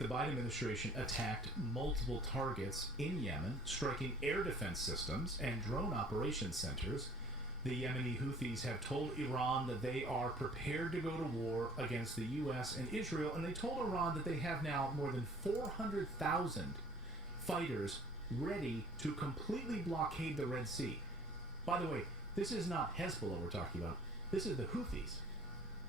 The Biden administration attacked multiple targets in Yemen, striking air defense systems and drone operation centers. The Yemeni Houthis have told Iran that they are prepared to go to war against the U.S. and Israel, and they told Iran that they have now more than 400,000 fighters ready to completely blockade the Red Sea. By the way, this is not Hezbollah we're talking about. This is the Houthis.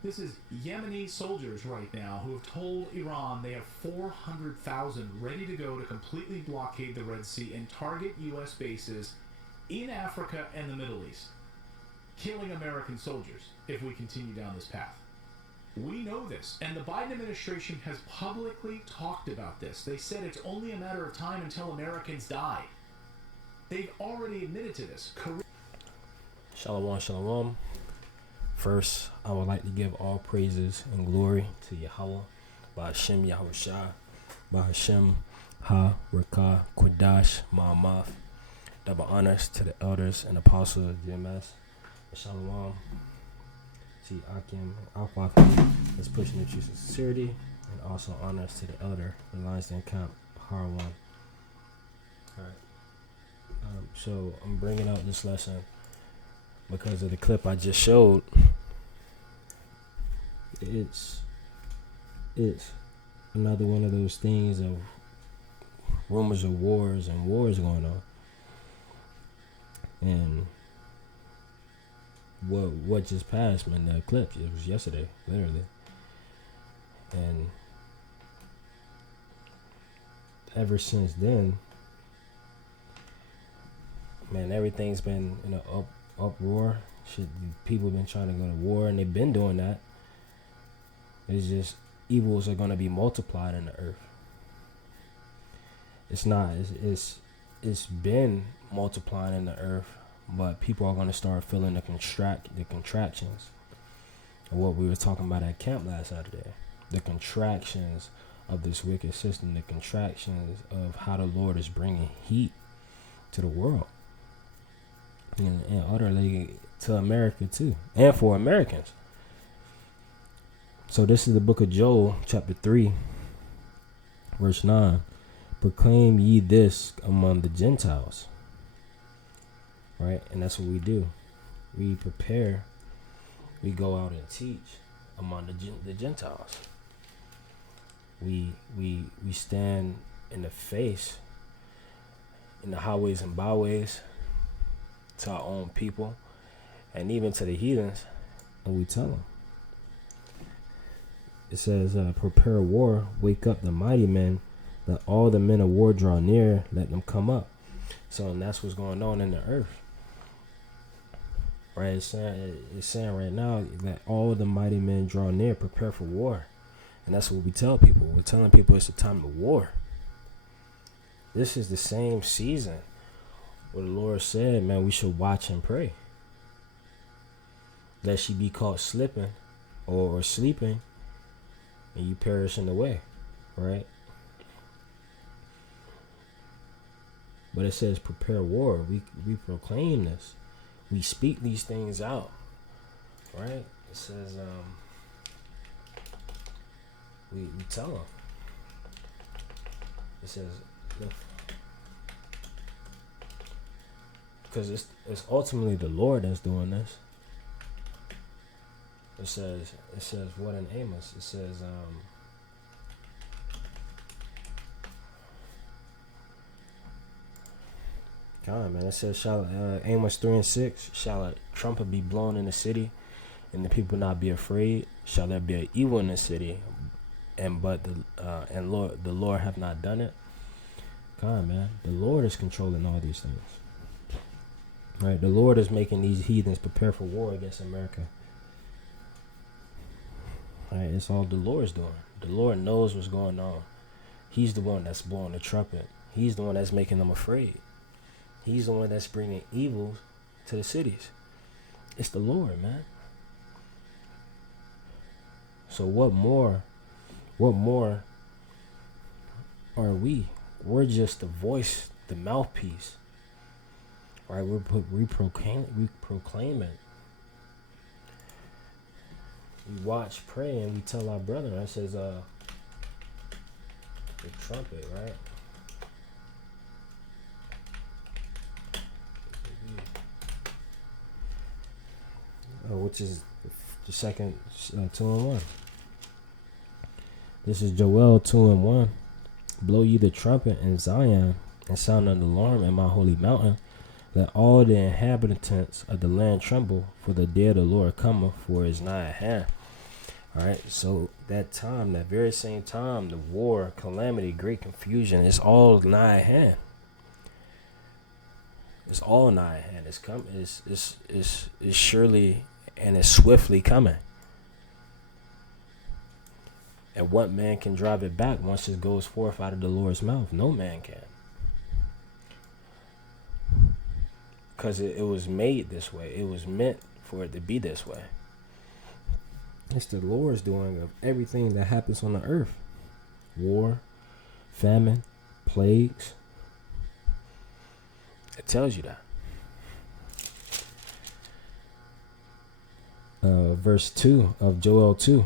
This is Yemeni soldiers right now who have told Iran they have 400,000 ready to go to completely blockade the Red Sea and target U.S. bases in Africa and the Middle East, killing American soldiers if we continue down this path. We know this, and the Biden administration has publicly talked about this. They said it's only a matter of time until Americans die. They've already admitted to this. Shalom, shalom. First, I would like to give all praises and glory to Yahweh, Ba'ashem Yahushua, Ba'ashem Ha-Rekah Kodash Ma'amath. Double honors to the elders and apostles of GMS. Shalom to Akim Al-Fatih that's pushing the truth of sincerity, and also honors to the elder, the Lionsden Camp, Harwan. Alright. So I'm bringing out this lesson because of the clip I just showed. It's another one of those things of rumors of wars and wars going on. And what just passed, man, the eclipse, it was yesterday, literally. And ever since then, man, everything's been in an uproar. Shit, people have been trying to go to war, and they've been doing that. It's just evils are going to be multiplied in the earth. It's not. It's been multiplying in the earth, but people are going to start feeling the contractions of what we were talking about at camp last Saturday. The contractions of this wicked system. The contractions of how the Lord is bringing heat to the world. And utterly to America too, and for Americans. So this is the book of Joel, chapter 3, verse 9. Proclaim ye this among the Gentiles. Right? And that's what we do. We prepare. We go out and teach among the Gentiles. We stand in the face, in the highways and byways, to our own people, and even to the heathens, and we tell them. It says, prepare war, wake up the mighty men, let all the men of war draw near, let them come up. So, and that's what's going on in the earth. Right? It's saying right now, let all the mighty men draw near, prepare for war. And that's what we tell people. We're telling people it's a time of war. This is the same season where the Lord said, man, we should watch and pray, lest ye be caught slipping or sleeping, and you perish in the way, right? But it says prepare war. We proclaim this. We speak these things out, right? It says we tell them. It says, because it's ultimately the Lord that's doing this. It says what in Amos? It says God, man, it says Amos 3:6, shall a trumpet be blown in the city, and the people not be afraid? Shall there be an evil in the city, and the Lord have not done it? God, man, the Lord is controlling all these things. Right, the Lord is making these heathens prepare for war against America. Right, it's all the Lord's doing. The Lord knows what's going on. He's the one that's blowing the trumpet. He's the one that's making them afraid. He's the one that's bringing evil to the cities. It's the Lord, man. So what more are we? We're just the voice, the mouthpiece. Right? We proclaim it. We watch, pray, and we tell our brethren. It says, trumpet, right? Which is the second 2-in-1. This is Joel 2-in-1. Blow ye the trumpet in Zion, and sound an alarm in my holy mountain. Let all the inhabitants of the land tremble, for the day of the Lord cometh, for it is nigh at hand. Alright, so that time, that very same time, the war, calamity, great confusion, it's all nigh at hand. It's all nigh at hand. It's surely and it's swiftly coming. And what man can drive it back once it goes forth out of the Lord's mouth? No man can. Because it was made this way. It was meant for it to be this way. It's the Lord's doing of everything that happens on the earth. War, famine, plagues. It tells you that. Verse 2 of Joel 2.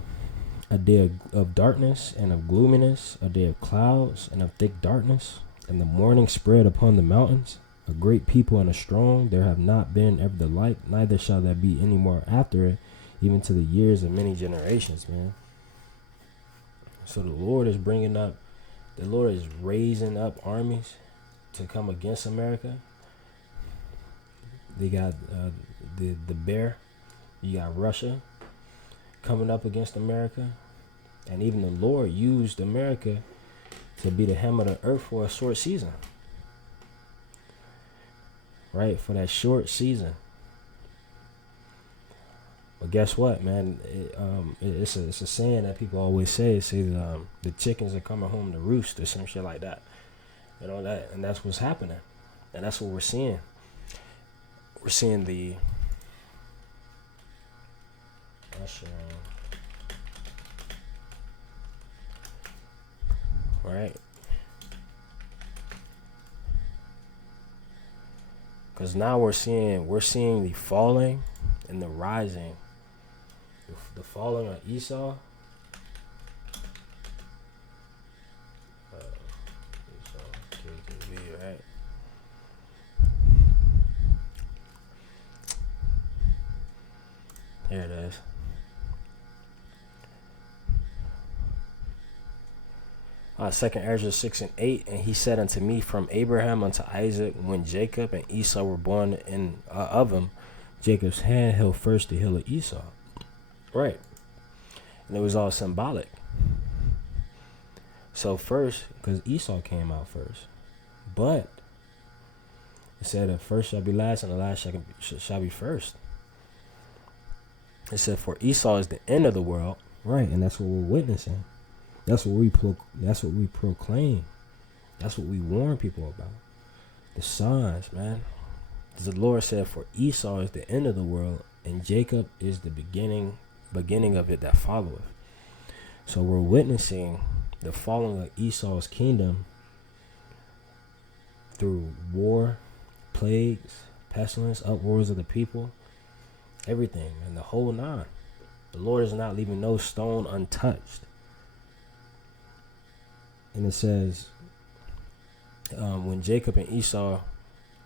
A day of darkness and of gloominess, a day of clouds and of thick darkness, and the morning spread upon the mountains. A great people and a strong, there have not been ever the like, neither shall there be any more after it, even to the years of many generations, man. So the Lord is raising up armies to come against America. They got the bear, you got Russia coming up against America, and even the Lord used America to be the hem of the earth for a short season. Right, for that short season. But guess what, man? It's a saying that people always say. It says the chickens are coming home to roost or some shit like that. You know that, and that's what's happening, and that's what we're seeing. We're seeing the. Right. Because now we're seeing the falling and the rising. The falling of Esau. Esau, KJV, right? Here it is. Second Ezra 6:8, and he said unto me, from Abraham unto Isaac, when Jacob and Esau were born in of him, Jacob's hand held first the heel of Esau. Right. And it was all symbolic. So first, because Esau came out first, but it said the first shall be last and the last shall be first. It said for Esau is the end of the world. Right, and that's what we're witnessing. That's what we proclaim. That's what we warn people about. The signs, man. The Lord said, for Esau is the end of the world, and Jacob is the beginning of it that followeth. So we're witnessing the falling of Esau's kingdom through war, plagues, pestilence, uproars of the people, everything, and the whole nine. The Lord is not leaving no stone untouched. And it says, when Jacob and Esau,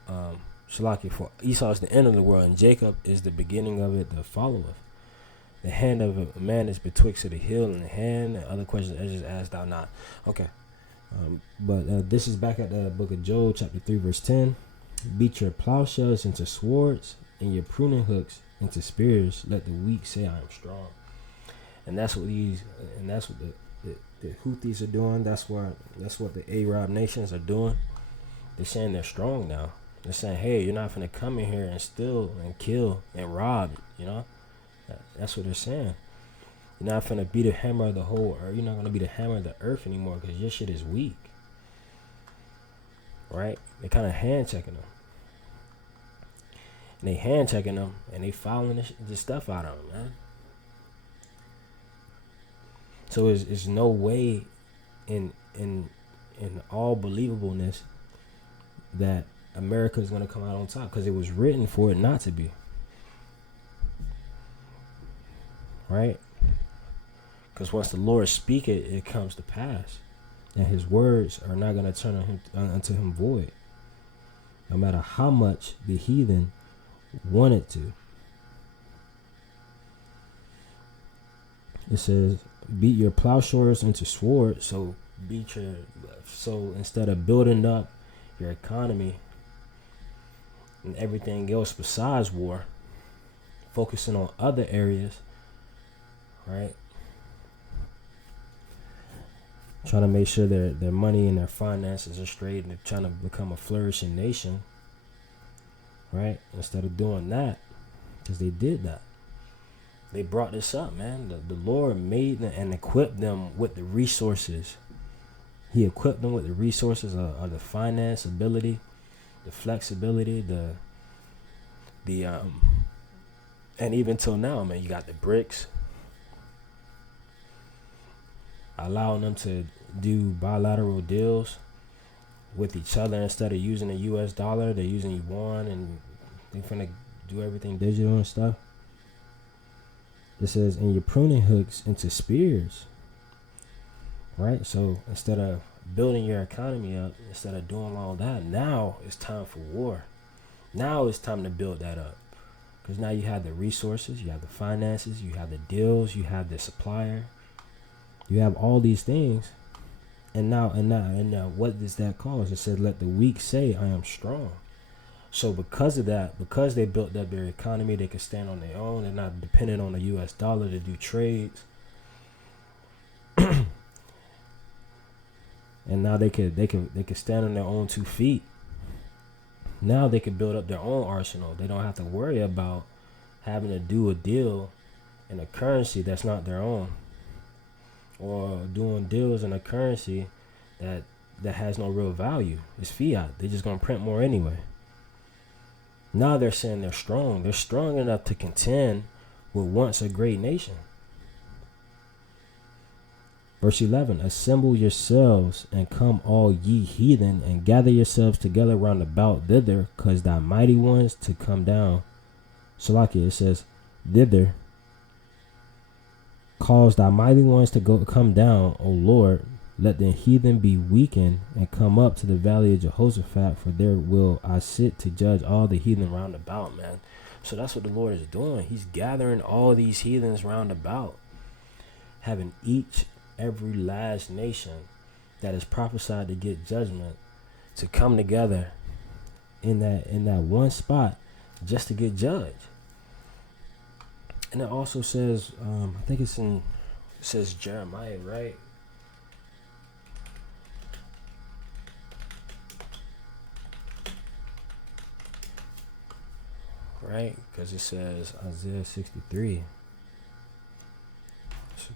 for Esau is the end of the world, and Jacob is the beginning of it that followeth. The hand of a man is betwixt the heel and the hand, and other questions I just asked thou not. Okay. But this is back at the book of Job, chapter 3, verse 10. Beat your plowshares into swords, and your pruning hooks into spears. Let the weak say, I am strong. And that's what the Houthis are doing. That's what the Arab nations are doing. They're saying they're strong now. They're saying, hey, you're not going to come in here and steal and kill and rob, you know? That's what they're saying. You're not going to be the hammer of the whole earth. You're not going to be the hammer of the earth anymore because your shit is weak. Right? They're kind of hand-checking them. And they hand-checking them, and they following this stuff out of them, man. So there's no way in all believableness that America is going to come out on top, because it was written for it not to be. Right? Because once the Lord speak it, it comes to pass. and his words are not going to turn on him unto him void, no matter how much the heathen wanted to. It says, beat your plowshares into swords. So instead of building up your economy and everything else besides war, focusing on other areas, right? Trying to make sure their money and their finances are straight, and they're trying to become a flourishing nation, right? Instead of doing that, because they did that. They brought this up, man. The Lord made them and equipped them with the resources. He equipped them with the resources of the finance ability, the flexibility, the and even till now, man, you got the BRICS, allowing them to do bilateral deals with each other instead of using the US dollar. They're using yuan, and they're finna do everything digital and stuff. It says, and you're pruning hooks into spears, right? So instead of building your economy up, instead of doing all that, now it's time for war. Now it's time to build that up, because now you have the resources, you have the finances, you have the deals, you have the supplier, you have all these things. And now, what does that cause? It says, let the weak say, I am strong. So because of that, because they built up their economy, they can stand on their own. They're not dependent on the US dollar to do trades. And now they could stand on their own 2 feet. Now they can build up their own arsenal. They don't have to worry about having to do a deal in a currency that's not their own, or doing deals in a currency that has no real value. It's fiat. They're just gonna print more anyway. Now they're saying they're strong. They're strong enough to contend with once a great nation. Verse 11, assemble yourselves and come all ye heathen, and gather yourselves together round about thither, cause thy mighty ones to come down. Salakia, it says, thither, cause thy mighty ones to come down, O Lord. Let the heathen be weakened and come up to the valley of Jehoshaphat, for there will I sit to judge all the heathen round about, man. So that's what the Lord is doing. He's gathering all these heathens round about, having every last nation that is prophesied to get judgment to come together in that one spot just to get judged. And it also says, I think it says Jeremiah, right? Right? Because it says Isaiah 63. So,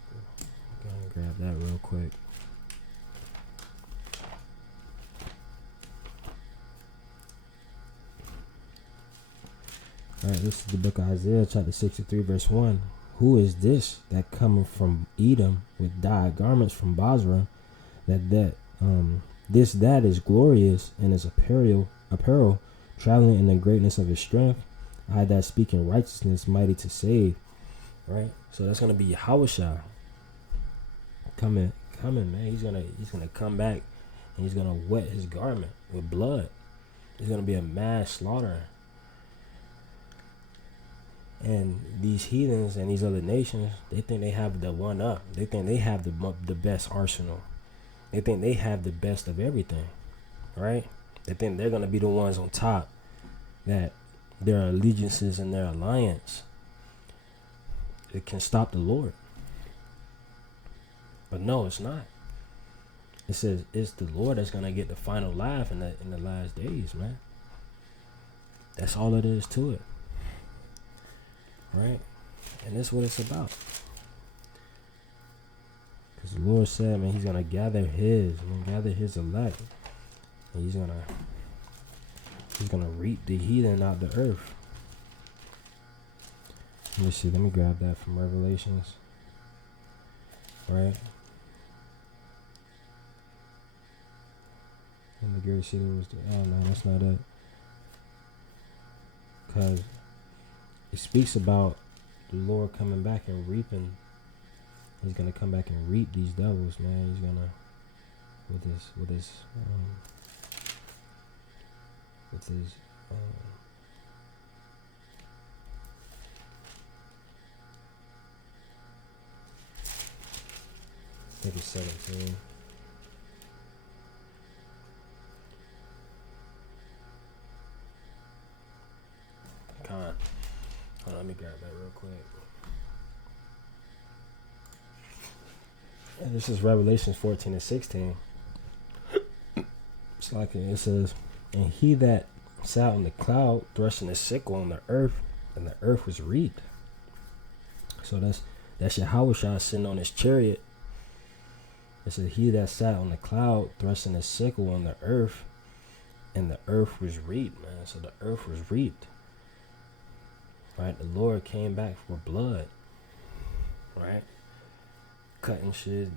go and grab that real quick. Alright, this is the book of Isaiah, chapter 63, verse 1. Who is this that cometh from Edom with dyed garments from Basra, that is glorious in his apparel, traveling in the greatness of his strength, I that speak in righteousness, mighty to save. Right? So that's gonna be Yahushua coming, man. He's gonna come back, and he's gonna wet his garment with blood. There's gonna be a mass slaughter. And these heathens and these other nations, they think they have the one up. They think they have the best arsenal. They think they have the best of everything, right? They think they're gonna be the ones on top, that their allegiances and their alliance, it can stop the Lord. But no, it's not. It says it's the Lord that's gonna get the final laugh in the last days, man. That's all it is to it. Right? And that's what it's about. Because the Lord said, man, he's going to gather his elect. And he's going to reap the heathen out the earth. Let me see. Let me grab that from Revelations. Right? And the great city was no, that's not it. Because it speaks about the Lord coming back and reaping. He's going to come back and reap these devils, man. He's going to I think it's 17. Hold on, let me grab that real quick. And this is Revelations 14 and 16. It's like it says, and he that sat on the cloud thrusting his sickle on the earth, and the earth was reaped. So that's Yahushua sitting on his chariot. It says he that sat on the cloud thrusting his sickle on the earth, and the earth was reaped, man. So the earth was reaped. Right? The Lord came back for blood. Right? Cutting shit,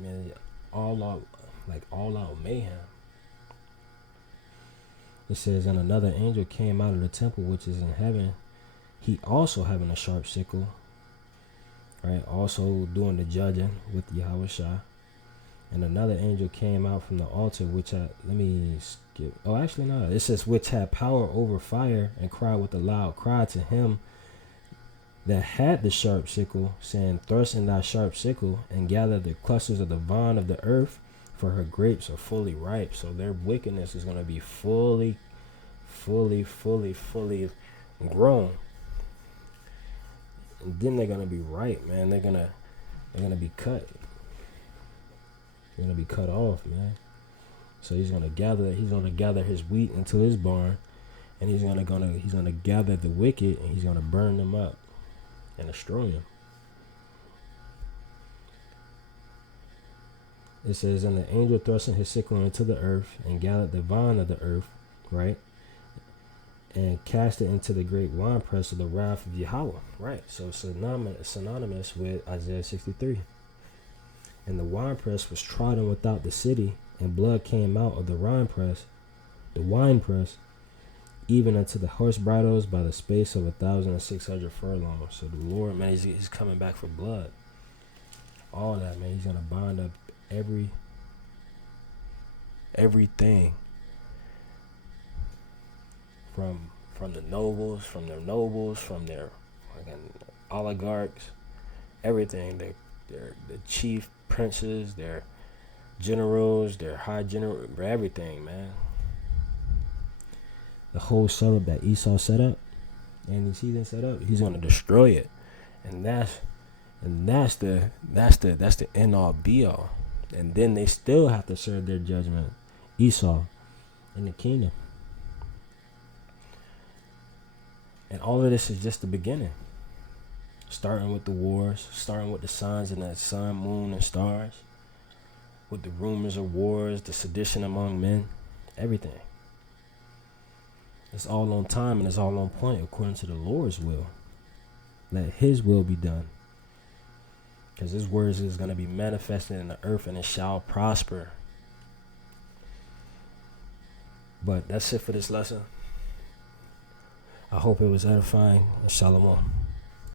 man, all out mayhem. It says, and another angel came out of the temple which is in heaven, he also having a sharp sickle, right? Also doing the judging with Yahushua. And another angel came out from the altar, which had, it says, which had power over fire, and cried with a loud cry to him that had the sharp sickle, saying, thrust in thy sharp sickle, and gather the clusters of the vine of the earth, for her grapes are fully ripe. So their wickedness is going to be fully grown. And then they're going to be ripe, man. They're going to be cut. They're going to be cut off, man. So he's going to gather his wheat into his barn, and he's going to gather the wicked, and he's going to burn them up and destroy them. It says, and the angel thrusting his sickle into the earth, and gathered the vine of the earth, right, and cast it into the great winepress of the wrath of Yahweh, right. So it's synonymous with Isaiah 63. And the winepress was trodden without the city, and blood came out of the winepress, even unto the horse bridles by the space of 1,600 furlongs. So the Lord, man, he's coming back for blood. All that, man, he's gonna bind up everything from the nobles, from their oligarchs, everything. Their chief princes, their generals, their high general, everything, man. The whole setup that Esau set up, and his heathen set up, he's gonna destroy it, and that's the end all be all. And then they still have to serve their judgment, Esau, in the kingdom. And all of this is just the beginning. Starting with the wars, starting with the signs in the sun, moon, and stars, with the rumors of wars, the sedition among men, everything. It's all on time and it's all on point according to the Lord's will. Let his will be done. Because his words is going to be manifested in the earth, and it shall prosper. But that's it for this lesson. I hope it was edifying. And shalom.